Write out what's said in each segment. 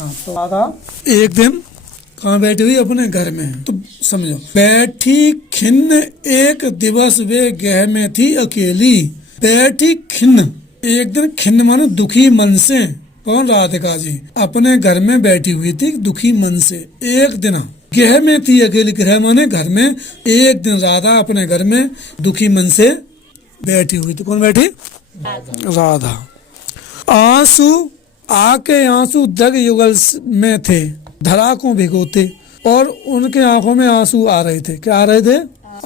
हाँ, तो राधा एक दिन कहाँ बैठी हुई? अपने घर में। तो समझो, बैठी खिन्न एक दिवस वे गृह में थी अकेली। बैठी खिन्न, एक दिन खिन्न माने दुखी मन से। कौन? राधिका जी अपने घर में बैठी हुई थी दुखी मन से। एक दिन गृह में थी अकेली, गृह माने घर में। एक दिन राधा अपने घर में दुखी मन से बैठी हुई थी। कौन बैठी? राधा। आंसू आके आंसू दग युगल में थे, धरा को भिगोते, और उनके आंखों में आंसू आ रहे थे। क्या आ रहे थे?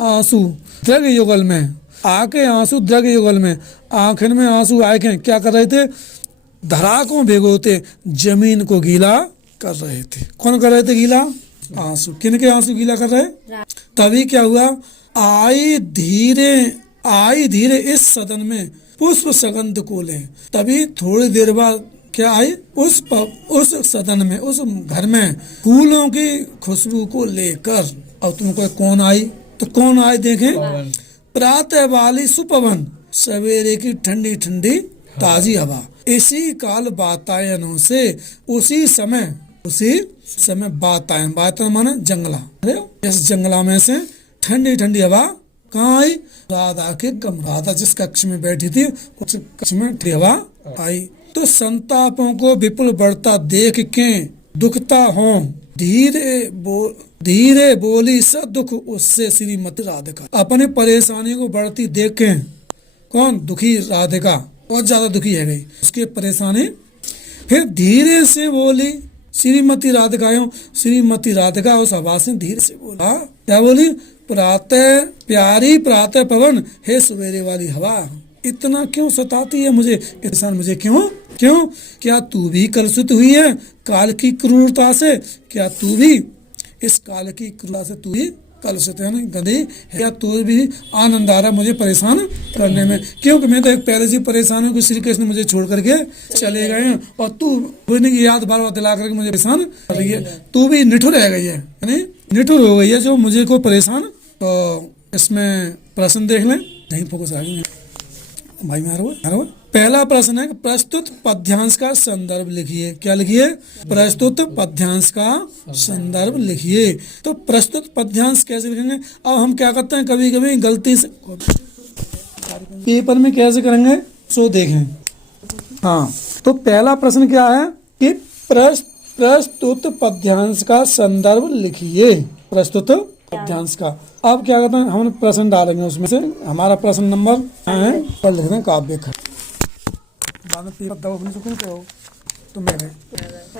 आंसू। दग युगल में आके आंसू, दग युगल में आंखन में आंसू आए के क्या कर रहे थे? धरा को भिगोते, जमीन को गीला कर रहे थे। कौन कर रहे थे गीला? आंसू। किन के आंसू गीला कर रहे? तभी क्या हुआ? आई धीरे इस सदन में पुष्प सुगंध को ले। तभी थोड़ी देर बाद क्या आई? उस सदन में, उस घर में फूलों की खुशबू को लेकर। और तुमको कौन आई? तो कौन आई देखें? प्रातः वाली सुपवन, सवेरे की ठंडी ठंडी ताजी हवा। इसी काल वातायनों से, उसी समय वातायन, वातायन माने जंगला। इस जंगला में से ठंडी ठंडी हवा कहाँ आई? राधा के कमरा। राधा जिस कक्ष में बैठी थी उस कक्ष में हवा आई। तो संतापों को विपुल बढ़ता देख के दुखता हो, धीरे बोली स दुख उससे श्रीमती राधिका। अपनी परेशानी को बढ़ती देख के कौन? दुखी राधिका बहुत ज्यादा दुखी है गई, उसकी परेशानी। फिर धीरे से बोली श्रीमती राधिका। श्रीमती राधिका उस आवाज से धीरे से बोला। क्या बोली? प्यारी प्रातः पवन, हे सवेरे वाली हवा, इतना क्यों सताती है मुझे? इंसान मुझे क्यों? क्या तू भी कलुषित हुई है काल की क्रूरता से? क्या तू भी इस काल की क्रूरता से तू भी कलुषित है? गंदी है क्या? तू भी आनंद आ रहा है मुझे परेशान करने में? क्योंकि मैं तो एक पहले से परेशान हूँ कि श्री कृष्ण मुझे छोड़ करके चले गए हैं, और तू भूलने की याद बार बार दिला करके मुझे परेशान कर रही है। तू भी निठुर रह गई है, यानी निठुर हो गई है जो मुझे को परेशान। तो इसमें प्रश्न देख लें, नहीं फोकस आ गई भाई मारो। पहला प्रश्न है कि प्रस्तुत पद्यांश का संदर्भ लिखिए। क्या लिखिए? प्रस्तुत पद्यांश का संदर्भ लिखिए। तो प्रस्तुत पद्यांश कैसे लिखेंगे? अब हम क्या करते हैं, कभी कभी गलती से पेपर में कैसे करेंगे सो देखें। हाँ, तो पहला प्रश्न क्या है कि प्रस्तुत पद्यांश का संदर्भ लिखिए। प्रस्तुत पद्यांश का। अब क्या करते हैं, हम प्रश्न डालेंगे उसमें से। हमारा प्रश्न नंबर है, पर लिख दें काव्य खंड। तो मेरे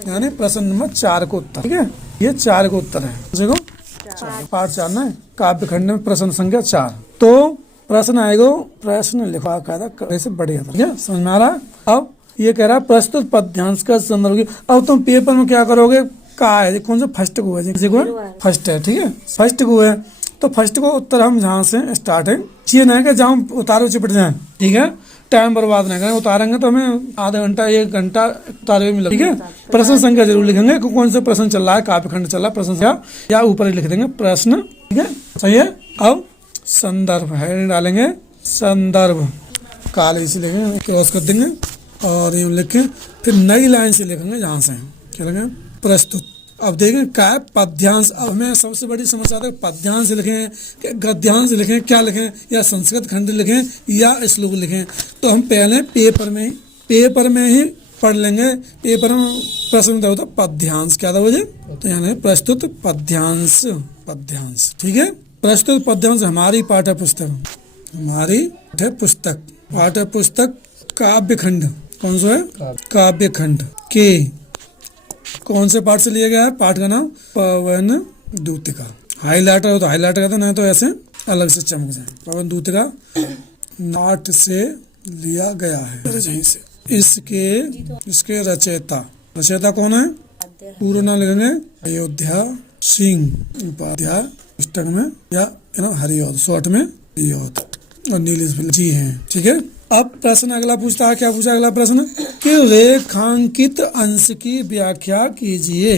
यानी प्रश्न नंबर 4 को उत्तर। ठीक है, ये 4 को उत्तर है। देखो पाठ 4 ना, काव्य खंड में प्रश्न संख्या 4। तो प्रश्न आएगा, प्रश्न लिखा कैसे बढ़िया था। ठीक है, समझ में आ रहा है? अब ये कह रहा है प्रस्तुत पद्यांश का संदर्भ। अब तुम पेपर में क्या करोगे? का है कौन सा? फर्स्ट को है, फर्स्ट है। ठीक है, फर्स्ट को है। तो फर्स्ट को उत्तर हम जहाँ से स्टार्ट है, ये नहीं कि जहाँ उतारो चिपट जाए। ठीक है, टाइम बर्बाद नहीं करें। उतारेंगे तो हमें आधा घंटा 1 घंटा उतारे में मिलेगा। ठीक है, प्रश्न संख्या जरूर लिखेंगे कि कौन सा प्रश्न चल रहा है, काव्य खंड चल रहा है, प्रश्न संख्या या ऊपर ही लिख देंगे प्रश्न। ठीक है, सही है। अब संदर्भ है डालेंगे, संदर्भ काले से लिखेंगे, क्रॉस कर देंगे और ये लिखें। फिर नई लाइन से लिखेंगे जहाँ से क्या लिखेंगे? प्रस्तुत। अब देखें क्या है पद्यांश। अब हमें सबसे बड़ी समस्या आता है पद्यांश लिखें कि गद्यांश लिखें, क्या लिखें, या संस्कृत खंड लिखें या श्लोक लिखें। तो हम पहले पेपर में ही पढ़ लेंगे। पेपर में प्रश्न होता है पद्यांश। क्या था मुझे? तो यानी प्रस्तुत पद्यांश। ठीक है, प्रस्तुत पद्यांश हमारी पाठ्य पुस्तक काव्य खंड। कौन सा है? काव्य खंड के कौन से पाठ से लिया गया है? पाठ का नाम पवन दूतिका। हाईलाइटर हो तो हाईलाइटर करते, नहीं तो ऐसे अलग से चमक जाए। पवन दूतिका नाट से लिया गया है। यहीं से इसके रचयिता कौन है? पूरा नाम लिखेंगे अयोध्या सिंह उपाध्याय। पुस्तक में या हरिऔध, शॉर्ट में हरिऔध, और नीलेश जी हैं। ठीक है, अब प्रश्न अगला पूछता है। क्या पूछा अगला प्रश्न? कि रेखांकित अंश की व्याख्या कीजिए।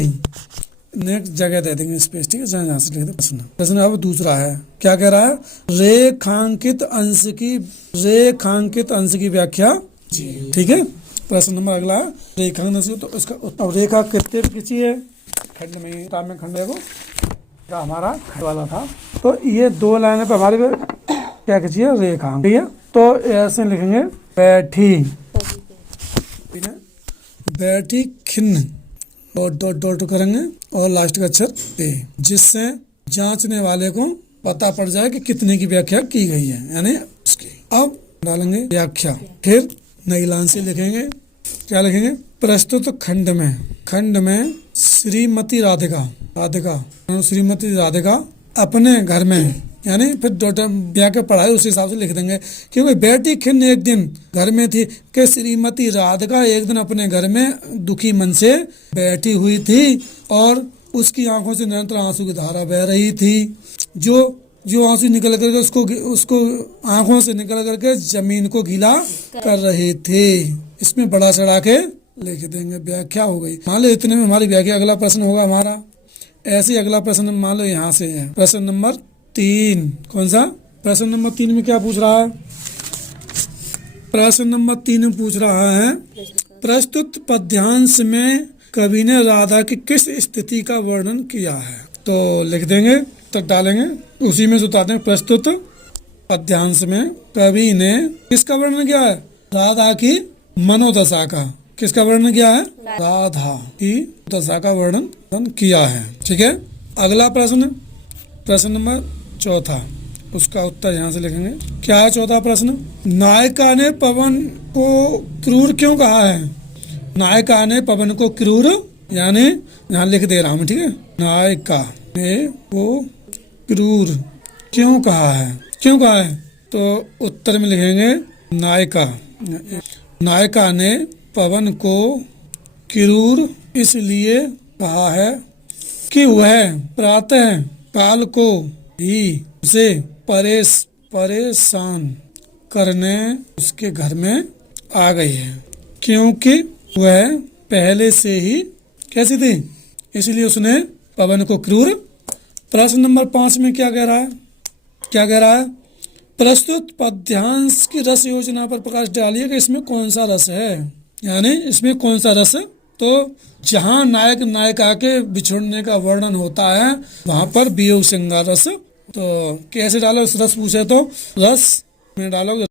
नेक्स्ट जगह दे देंगे स्पेस। ठीक है, जहाँ से लिख दो प्रश्न। अब दूसरा है, क्या कह रहा है? रेखांकित अंश की व्याख्या। ठीक है, प्रश्न नंबर अगला है रेखांकन से, तो इसका अब रेखा कितने पे खींची है? खंड में, किताब में खंड है वो का हमारा खंड वाला था। तो ये 2 लाइनों पे हमारे पे क्या खींची है? रेखा, ठीक है। तो ऐसे लिखेंगे बैठी, ठीक है, बैठी खिन्न, डॉट डॉट डॉट करेंगे और लास्ट का अक्षर पे, जिससे जांचने वाले को पता पड़ जाए कि कितने की व्याख्या की गई है, यानी उसकी। अब डालेंगे व्याख्या, फिर नई लाइन से लिखेंगे, क्या लिखेंगे? प्रस्तुत खंड में श्रीमती राधिका अपने घर में, यानी फिर डॉट व्याख्या पढ़ाई उस हिसाब से लिख देंगे, क्योंकि बैठी खिन्न एक दिन घर में थी कि श्रीमती राधिका एक दिन अपने घर में दुखी मन से बैठी हुई थी और उसकी आंखों से निरंतर आंसू की धारा बह रही थी, जो आंसू निकल करके उसको आंखों से निकल करके जमीन को गीला कर रहे थे। इसमें बड़ा चढ़ा के लिख देंगे, व्याख्या हो गई। मान लो इतने में हमारी व्याख्या। अगला प्रश्न होगा हमारा ऐसे ही, अगला प्रश्न मान लो यहाँ से है, प्रश्न नंबर 3। कौन सा? प्रश्न नंबर 3 में क्या पूछ रहा है? प्रश्न नंबर 3 में पूछ रहा है प्रस्तुत पद्यांश में कवि ने राधा की किस स्थिति का वर्णन किया है? तो लिख देंगे, तो डालेंगे उसी में सुताते हैं। प्रस्तुत पद्यांश में कवि ने किसका वर्णन किया है? राधा की मनोदशा का। किसका वर्णन किया है? राधा की दशा का वर्णन किया है, ठीक है। अगला प्रश्न, प्रश्न नंबर 4, उसका उत्तर यहाँ से लिखेंगे। क्या है 4था प्रश्न? नायिका ने पवन को क्रूर क्यों कहा है? नायिका ने पवन को क्रूर, यानी यहाँ लिख दे रहा हूँ, ठीक है। नायिका ने वो क्रूर क्यों कहा है? क्यों कहा है? तो उत्तर में लिखेंगे नायिका ने पवन को क्रूर इसलिए कहा है कि वह प्रातः काल को ही उसे परेशान करने उसके घर में आ गई है, क्योंकि वह पहले से ही कैसी थी, इसलिए उसने पवन को क्रूर। प्रश्न नंबर 5 में क्या कह रहा है? क्या कह रहा है? प्रस्तुत पद्यांश की रस योजना पर प्रकाश डालिए कि इसमें कौन सा रस है, यानी इसमें कौन सा रस। तो जहाँ नायक नायिका के बिछुड़ने का वर्णन होता है वहां पर वियोग श्रृंगार रस। तो कैसे डालो इस रस पूछे तो रस में डालोगे